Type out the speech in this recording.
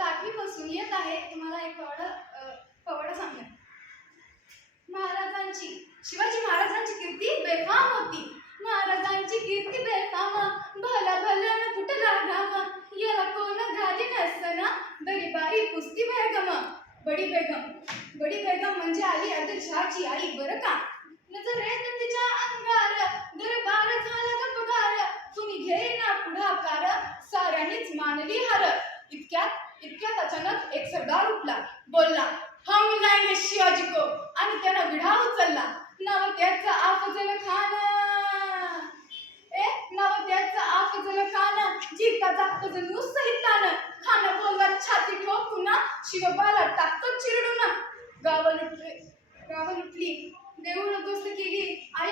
की इयत्ता येत आहे. तुम्हाला एक पवाडा अ, सांगणार महाराजांची शिवाजी महाराजांची कीर्ती बेफाम होती. महाराजांची कीर्ती बेफामा भला भला न फुटला घाम याला कोण घाली नसताना? दरीबाई कुस्ती बेगम बडी बेगम. बडी बेगम म्हणजे आली आदिलशहाची सरदार उठला बोलला हम लाएंगे शिवाजी को. आणि त्यानं विढा उचलला. नाव त्याचं आफजल खान. ए नाव त्याचं आफजल खान. जिरका जागतो जणू खान बोलला छाती ठोकून शिवबाला टाकतो चिरडून उठली देऊळ दोस्त केली. आई